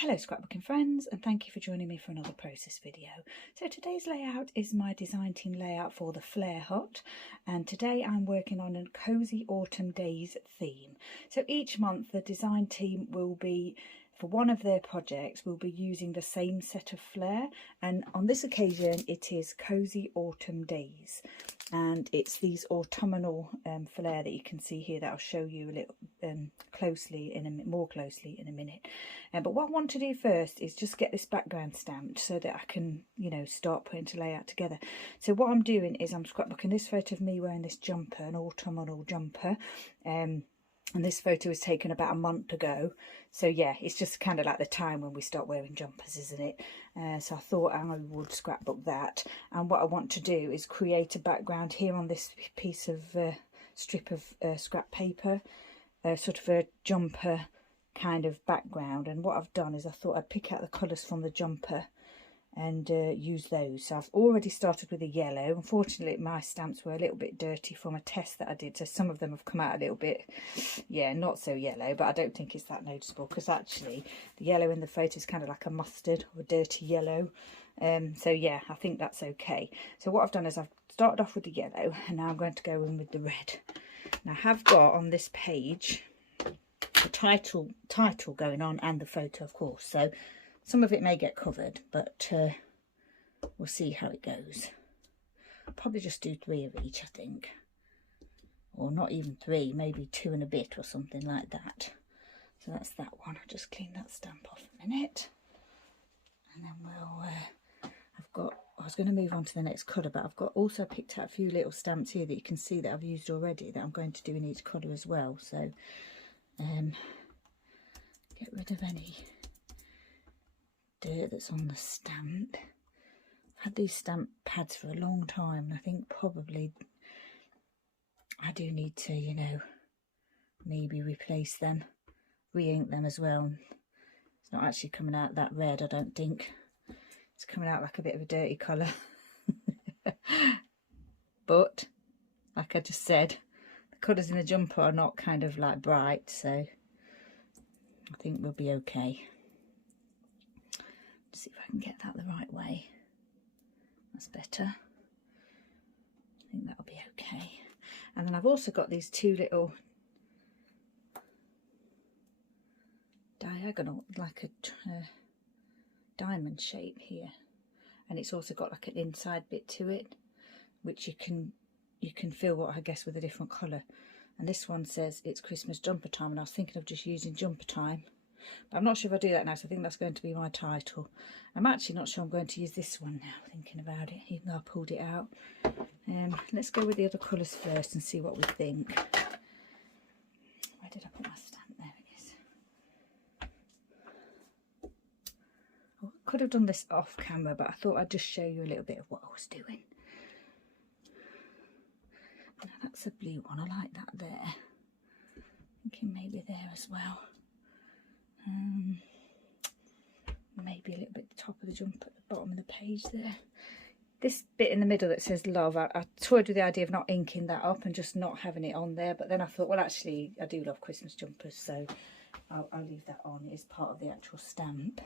Hello scrapbooking friends, and thank you for joining me for another process video. So today's layout is my design team layout for the Flair Hut, and today I'm working on a cozy autumn days theme. So each month the design team will be, for one of their projects, will be using the same set of flair, and on this occasion it is cozy autumn days, and it's these autumnal flair that you can see here that I'll show you a little more closely in a minute. But what I want to do first is just get this background stamped so that I can, start putting the layout together. So what I'm doing is I'm scrapbooking this photo of me wearing this jumper, an autumnal jumper, and this photo was taken about a month ago. So yeah, it's just kind of like the time when we start wearing jumpers, isn't it? So I thought I would scrapbook that. And what I want to do is create a background here on this piece of strip of scrap paper, sort of a jumper kind of background. And what I've done is I thought I'd pick out the colours from the jumper and use those. So I've already started with the yellow. Unfortunately my stamps were a little bit dirty from a test that I did, so some of them have come out a little bit, yeah, not so yellow, but I don't think it's that noticeable because actually the yellow in the photo is kind of like a mustard or a dirty yellow. So yeah, I think that's okay. So what I've done is I've started off with the yellow and now I'm going to go in with the red. Now I have got on this page the title going on and the photo, of course, so some of it may get covered, but we'll see how it goes. I'll probably just do 3 of each, I think, or not even 3, maybe 2 and a bit or something like that. So that's that one. I'll just clean that stamp off a minute, and then we'll I was going to move on to the next colour, but I've got also picked out a few little stamps here that you can see that I've used already that I'm going to do in each colour as well. So get rid of any dirt that's on the stamp. I've had these stamp pads for a long time, and I think probably I do need to, maybe replace them, re-ink them as well. It's not actually coming out that red, I don't think. It's coming out like a bit of a dirty colour. But like I just said, the colours in the jumper are not kind of like bright, so I think we'll be okay. Let's see if I can get that the right way. That's better. I think that'll be okay. And then I've also got these 2 little diagonal, like a diamond shape here, and it's also got like an inside bit to it, which you can fill, I guess, with a different colour. And this one says it's Christmas jumper time, and I was thinking of just using jumper time. But I'm not sure if I do that now, so I think that's going to be my title. I'm actually not sure I'm going to use this one now, thinking about it, even though I pulled it out. Let's go with the other colours first and see what we think. Where did I put my stamp? There it is. I could have done this off camera, but I thought I'd just show you a little bit of what I was doing. Now that's a blue one, I like that there. Thinking maybe there as well. Maybe a little bit at the top of the jumper at the bottom of the page there. This bit in the middle that says love, I toyed with the idea of not inking that up and just not having it on there, but then I thought, well, actually I do love Christmas jumpers, so I'll leave that on. It is part of the actual stamp.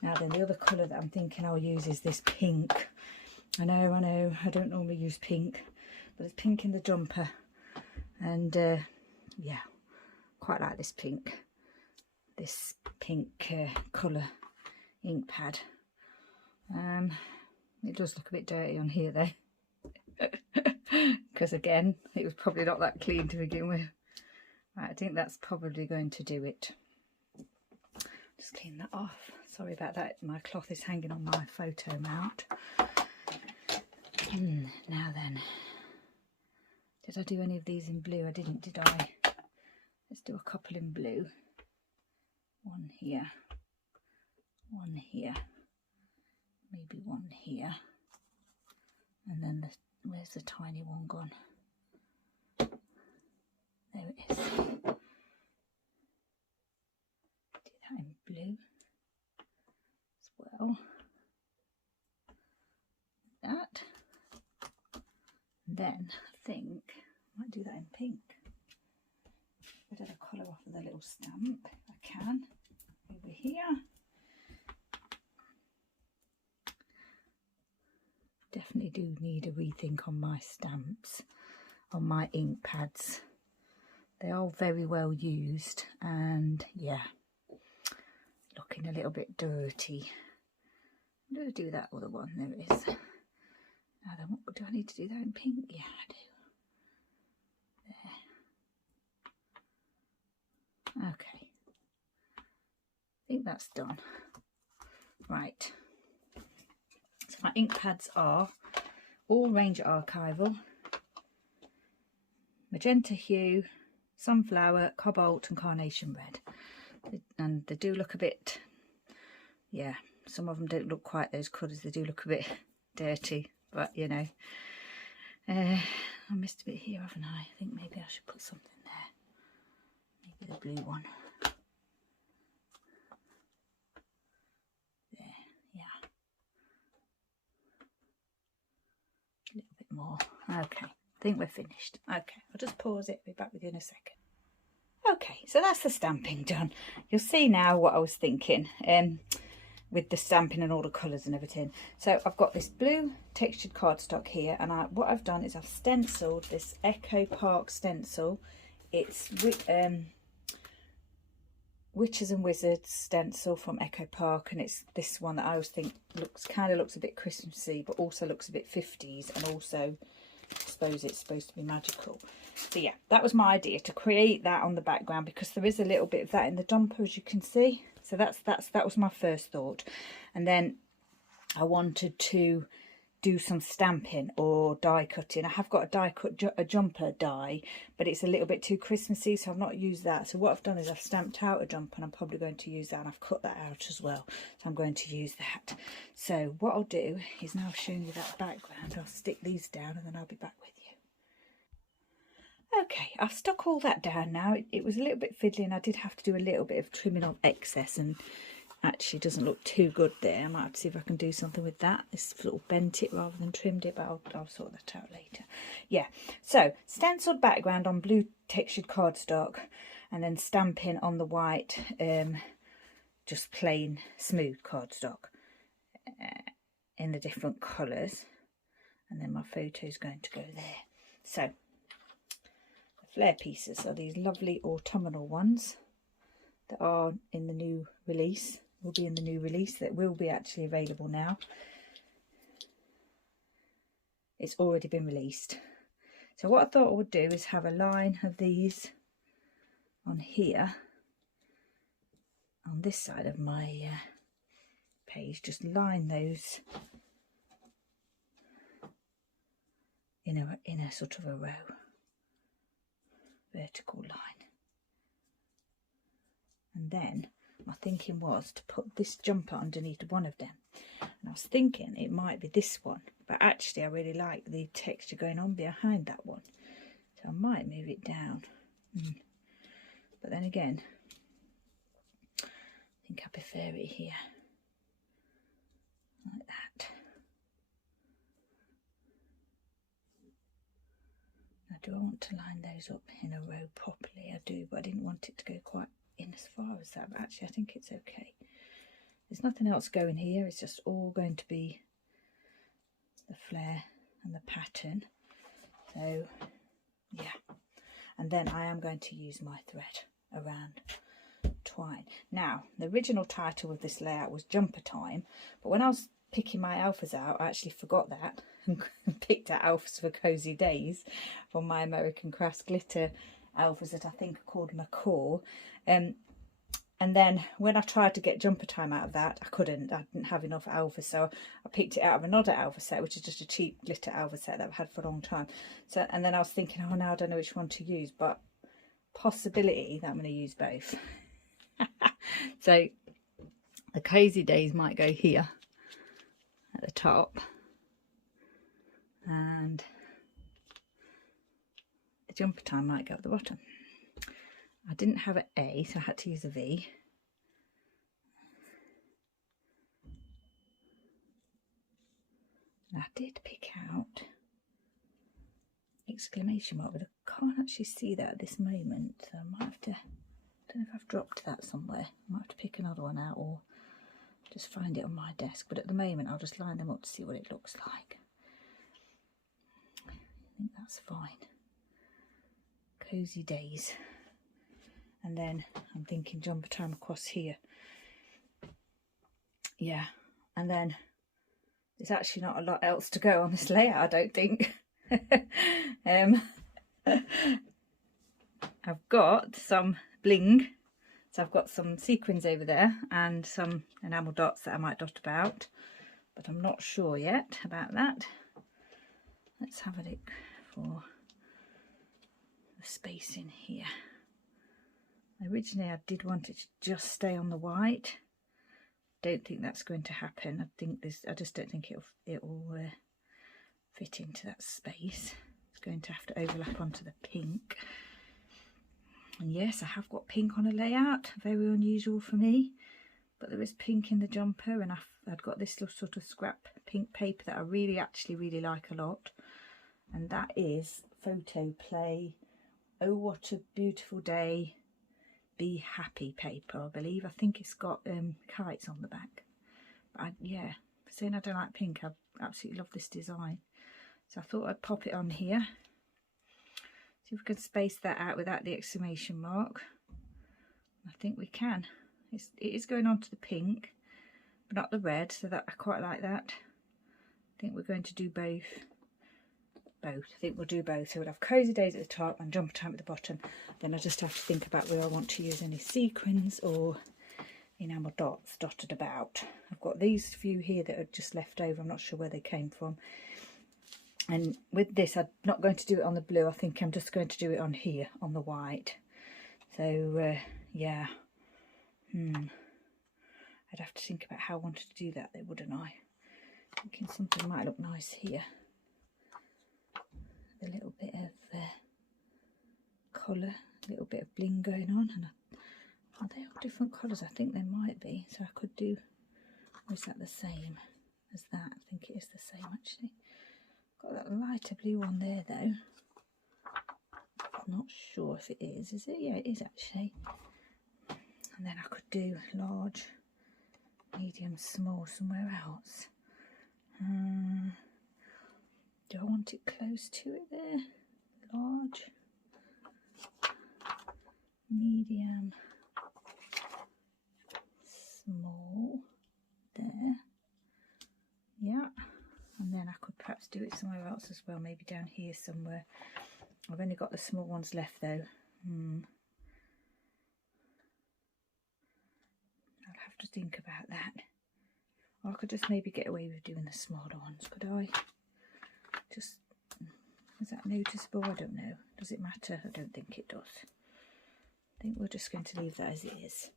Now then, the other colour that I'm thinking I'll use is this pink. I know, I don't normally use pink, but it's pink in the jumper, and yeah, quite like this pink colour ink pad. It does look a bit dirty on here though, because again, it was probably not that clean to begin with. Right, I think that's probably going to do it. Just clean that off. Sorry about that, my cloth is hanging on my photo mount. Now then, did I do any of these in blue? I didn't, did I? Let's do a couple in blue. One here, maybe one here, and then where's the tiny one gone? There it is. Do that in blue as well. That. And then I think I might do that in pink. Bit of the colour off of the little stamp if I can. Over here. definitely do need a rethink on my stamps, on my ink pads. They are very well used and yeah, looking a little bit dirty. I'm going to do that other one. There it is. Now then, what do I need to do that in pink? Yeah, I do. There. Okay. I think that's done. Right. So my ink pads are all Ranger Archival, magenta hue, sunflower, cobalt and carnation red. And they do look a bit, yeah, some of them don't look quite those colours. They do look a bit dirty, but you know. I missed a bit here, haven't I? I think maybe I should put something there. Maybe the blue one. There, yeah. A little bit more. Okay, I think we're finished. Okay, I'll just pause it. Be back with you in a second. Okay, so that's the stamping done. You'll see now what I was thinking with the stamping and all the colours and everything. So I've got this blue textured cardstock here, and what I've done is I've stenciled this Echo Park stencil. It's Witches and Wizards stencil from Echo Park, and it's this one that I always think kind of looks a bit Christmassy, but also looks a bit 50s, and also I suppose it's supposed to be magical. So yeah, that was my idea, to create that on the background, because there is a little bit of that in the jumper, as you can see. So that was my first thought. And then I wanted to do some stamping or die cutting. I have got a die cut a jumper die, but it's a little bit too Christmassy, so I've not used that. So what I've done is I've stamped out a jumper, and I'm probably going to use that, and I've cut that out as well. So I'm going to use that. So what I'll do is, now I've shown you that background, I'll stick these down and then I'll be back with you. Okay, I've stuck all that down now. It was a little bit fiddly, and I did have to do a little bit of trimming of excess, and actually doesn't look too good there. I might have to see if I can do something with that. This sort of bent it rather than trimmed it, but I'll sort that out later. Yeah, so stenciled background on blue textured cardstock, and then stamping on the white, just plain smooth cardstock in the different colours, and then my photo is going to go there. So Flair pieces are these lovely autumnal ones that are in the new release, will be in the new release, that will be actually available now. It's already been released. So what I thought I would do is have a line of these on here, on this side of my page, just line those in a sort of a row. Vertical line, and then my thinking was to put this jumper underneath one of them, and I was thinking it might be this one, but actually I really like the texture going on behind that one, so I might move it down. But then again, I think I prefer it here, like that. Do I want to line those up in a row properly? I do, but I didn't want it to go quite in as far as that. But actually I think it's okay. There's nothing else going here. It's just all going to be the flare and the pattern. So yeah, and then I am going to use my thread around twine. Now the original title of this layout was Jumper Time, but when I was picking my alphas out, I actually forgot that and picked out alphas for Cozy Days from my American Crafts glitter alphas that I think are called Macaw. And then when I tried to get Jumper Time out of that, I couldn't. I didn't have enough alphas, so I picked it out of another alpha set, which is just a cheap glitter alpha set that I've had for a long time. So, and then I was thinking, oh, now I don't know which one to use, but possibility that I'm going to use both. So the Cozy Days might go here at the top, and the Jumper Time might go at the bottom. I didn't have an A, so I had to use a V. And I did pick out exclamation mark, but I can't actually see that at this moment, so I might have to, I don't know if I've dropped that somewhere. I might have to pick another one out or just find it on my desk, but at the moment I'll just line them up to see what it looks like. That's fine. Cozy days. And then I'm thinking jumper time across here. Yeah, and then there's actually not a lot else to go on this layout, I don't think. I've got some bling, so I've got some sequins over there and some enamel dots that I might dot about, but I'm not sure yet about that. Let's have a look for the space in here. Originally I did want it to just stay on the white. Don't think that's going to happen. I just don't think it'll fit into that space. It's going to have to overlap onto the pink. And yes, I have got pink on a layout, very unusual for me, but there is pink in the jumper, and I've got this little sort of scrap pink paper that I really like a lot, and that is PhotoPlay Oh What a Beautiful Day, Be Happy paper, I believe. I think it's got kites on the back. But yeah, saying I don't like pink, I absolutely love this design. So I thought I'd pop it on here. See if we can space that out without the exclamation mark. I think we can. It is going on to the pink, but not the red, so that I quite like that. I think we're going to do both. I think we'll do both. So we'll have cozy days at the top and jumper time at the bottom. Then I just have to think about whether I want to use any sequins or enamel dots dotted about. I've got these few here that are just left over. I'm not sure where they came from. And with this, I'm not going to do it on the blue. I think I'm just going to do it on here, on the white. So yeah, I'd have to think about how I wanted to do that though, wouldn't I? Thinking something might look nice here. A little bit of colour, a little bit of bling going on. And are they all different colours? I think they might be. So I could do, or is that the same as that? I think it is the same actually. Got that lighter blue one there though. I'm not sure if it is it? Yeah, it is actually. And then I could do large, medium, small somewhere else. Do I want it close to it there? Large, medium, small, there. Yeah, and then I could perhaps do it somewhere else as well, maybe down here somewhere. I've only got the small ones left though. I'll have to think about that. Or I could just maybe get away with doing the smaller ones, could I? Just, is that noticeable? I don't know. Does it matter? I don't think it does. I think we're just going to leave that as it is.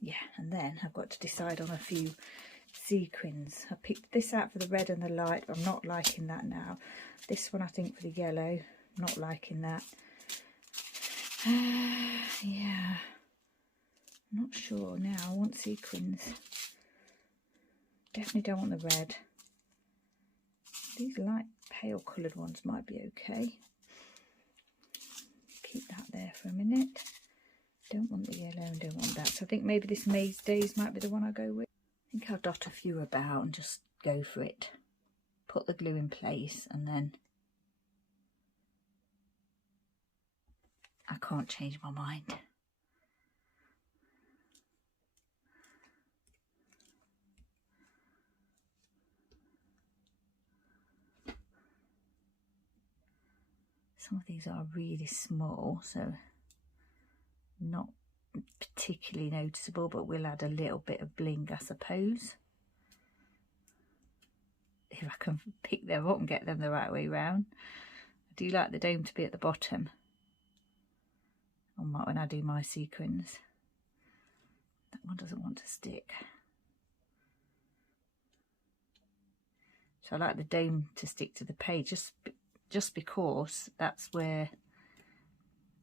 Yeah, and then I've got to decide on a few sequins. I picked this out for the red and the light. I'm not liking that now. This one I think for the yellow. Not liking that. Yeah, I'm not sure now. I want sequins. Definitely don't want the red. These light pale coloured ones might be okay. Keep that there for a minute. Don't want the yellow and don't want that. So I think maybe this Maze Days might be the one I go with. I think I'll dot a few about and just go for it. Put the glue in place and then I can't change my mind. Some of these are really small, so not particularly noticeable, but we'll add a little bit of bling, I suppose. If I can pick them up and get them the right way round. I do like the dome to be at the bottom when I do my sequins. That one doesn't want to stick. So I like the dome to stick to the page, just because that's where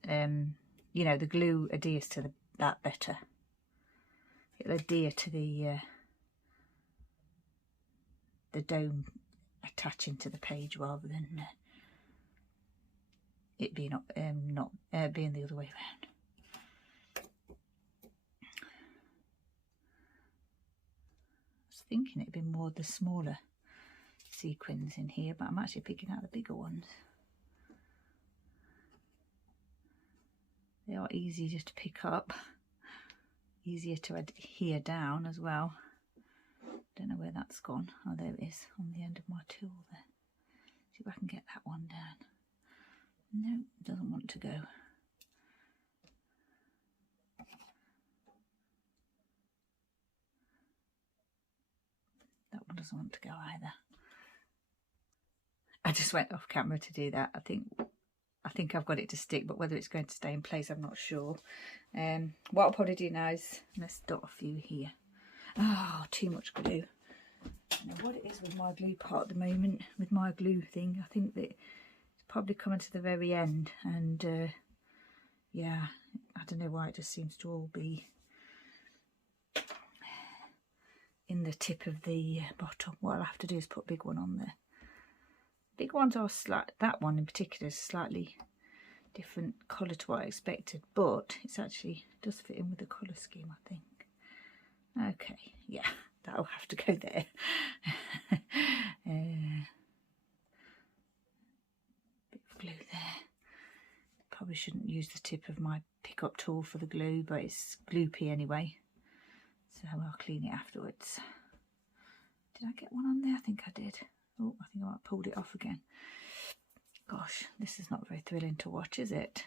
you know, the glue adheres to that better. It'll adhere to the dome attaching to the page rather than it being not being the other way around. I was thinking it'd be more the smaller sequins in here, but I'm actually picking out the bigger ones. They are easy just to pick up, easier to adhere down as well. Don't know where that's gone. Oh, there it is on the end of my tool there. See if I can get that one down. No, doesn't want to go. That one doesn't want to go either. I just went off camera to do that. I think I've got it to stick, but whether it's going to stay in place, I'm not sure. What I'll probably do now is let's dot a few here. Oh, too much glue. I don't know what it is with my glue part at the moment, with my glue thing. I think that it's probably coming to the very end, and yeah, I don't know why it just seems to all be in the tip of the bottom. What I'll have to do is put a big one on there. Big ones are that one in particular is slightly different colour to what I expected, but it's actually does fit in with the colour scheme, I think. Okay, yeah, that'll have to go there. Bit of glue there. Probably shouldn't use the tip of my pickup tool for the glue, but it's gloopy anyway, so I'll clean it afterwards. Did I get one on there? I think I did. Oh, I think I might have pulled it off again. Gosh, this is not very thrilling to watch, is it?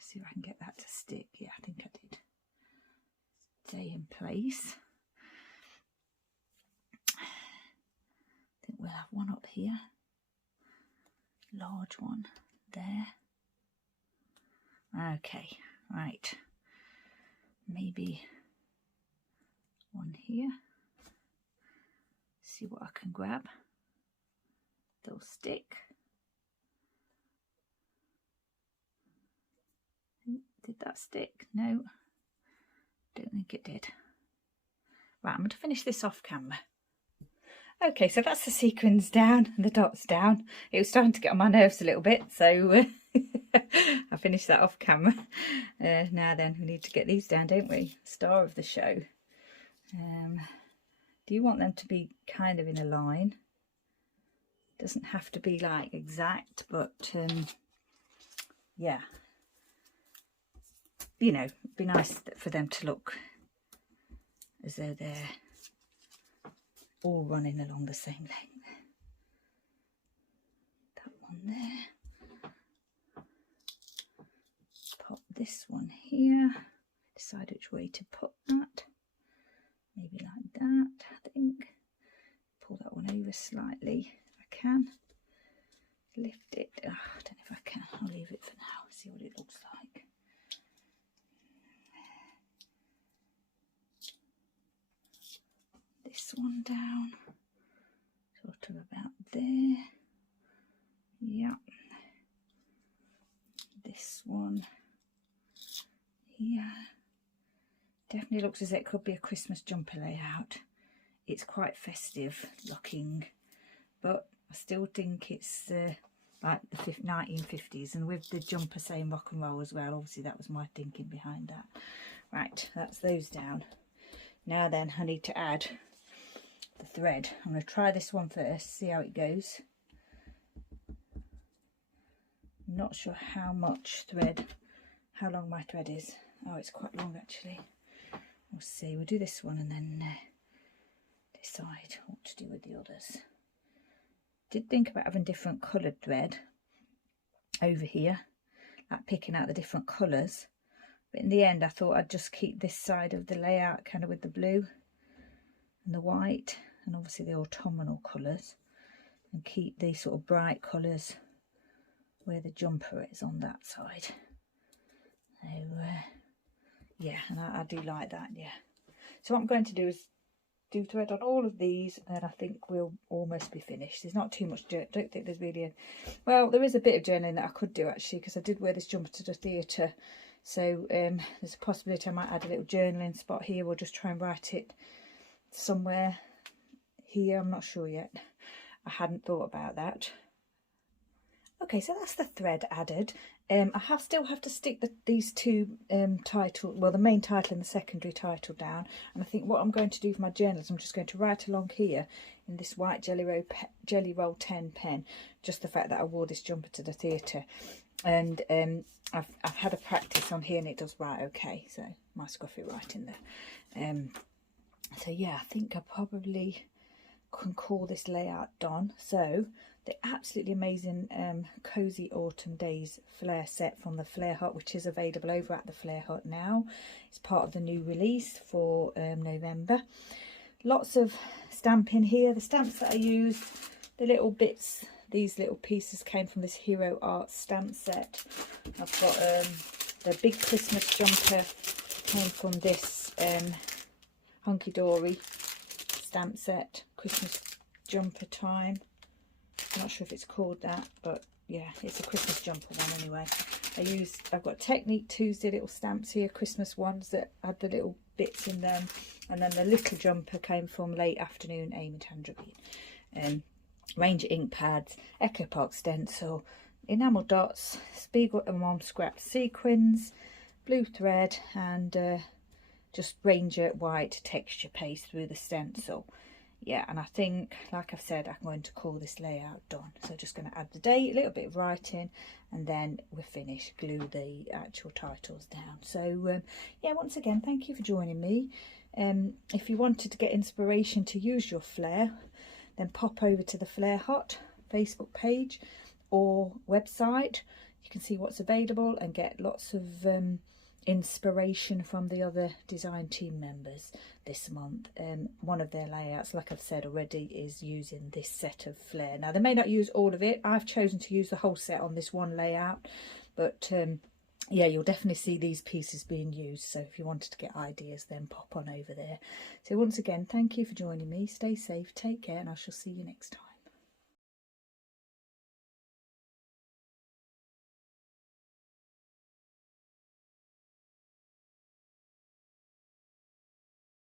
See if I can get that to stick. Yeah, I think I did. Stay in place. I think we'll have one up here. Large one there. Okay, right. Maybe one here. See what I can grab. They'll stick. Did that stick? No, don't think it did. Right, I'm going to finish this off camera. Okay, so that's the sequins down and the dots down. It was starting to get on my nerves a little bit, so I finished that off camera. Now then, we need to get these down, don't we? Star of the show. Do you want them to be kind of in a line? Doesn't have to be like exact, but yeah, you know, it'd be nice for them to look as though they're all running along the same length. That one there. Pop this one here. Decide which way to put that. Maybe like that, I think. Pull that one over slightly if I can. Lift it. Oh, I don't know if I can. I'll leave it for now. See what it looks like. This one down. Sort of about there. Yeah. This one here. Definitely looks as if it could be a Christmas jumper layout. It's quite festive looking, but I still think it's like the 1950s, and with the jumper saying rock and roll as well. Obviously that was my thinking behind that. Right, that's those down. Now then, I need to add the thread. I'm going to try this one first, see how it goes. I'm not sure how much thread, how long my thread is. Oh, it's quite long actually. We'll see. We'll do this one and then decide what to do with the others. Did think about having different coloured thread over here, like picking out the different colours, but in the end I thought I'd just keep this side of the layout kind of with the blue and the white and obviously the autumnal colours, and keep these sort of bright colours where the jumper is on that side. So yeah, and I do like that. Yeah, so what I'm going to do is do thread on all of these, and I think we'll almost be finished. There's not too much. I don't think there's really well, there is a bit of journaling that I could do actually, because I did wear this jumper to the theatre, so there's a possibility I might add a little journaling spot here. We'll just try and write it somewhere here. I'm not sure yet. I hadn't thought about that. Okay, so that's the thread added, I still have to stick these two titles, well, the main title and the secondary title down. And I think what I'm going to do for my journal is I'm just going to write along here in this white Jelly Roll 10 pen, just the fact that I wore this jumper to the theatre. And I've had a practice on here and it does write okay, so my scruffy writing there. So yeah, I think I probably can call this layout done. So the absolutely amazing Cozy Autumn Days Flair set from the Flair Hut, which is available over at the Flair Hut now. It's part of the new release for November. Lots of stamping here. The stamps that I used, the little bits, these little pieces came from this Hero Art stamp set. I've got the big Christmas jumper came from this Hunkydory stamp set, Christmas jumper time. I'm not sure if it's called that, but yeah, it's a Christmas jumper one anyway. I've got Technique Tuesday little stamps here, Christmas ones that had the little bits in them, and then the little jumper came from Late Afternoon Amy Tangerine. Ranger ink pads, Echo Park stencil, enamel dots, Spiegel and Mom scrap sequins, blue thread, and just Ranger white texture paste through the stencil. Yeah, and I think, like I've said, I'm going to call this layout done. So just going to add the date, a little bit of writing, and then we're finished. Glue the actual titles down. So yeah, once again, thank you for joining me. If you wanted to get inspiration to use your Flair, then pop over to the Flair Hut Facebook page or website. You can see what's available and get lots of inspiration from the other design team members this month. One of their layouts, like I've said already, is using this set of Flair. Now they may not use all of it. I've chosen to use the whole set on this one layout, but yeah, you'll definitely see these pieces being used. So if you wanted to get ideas, then pop on over there. So once again, thank you for joining me. Stay safe, take care, and I shall see you next time.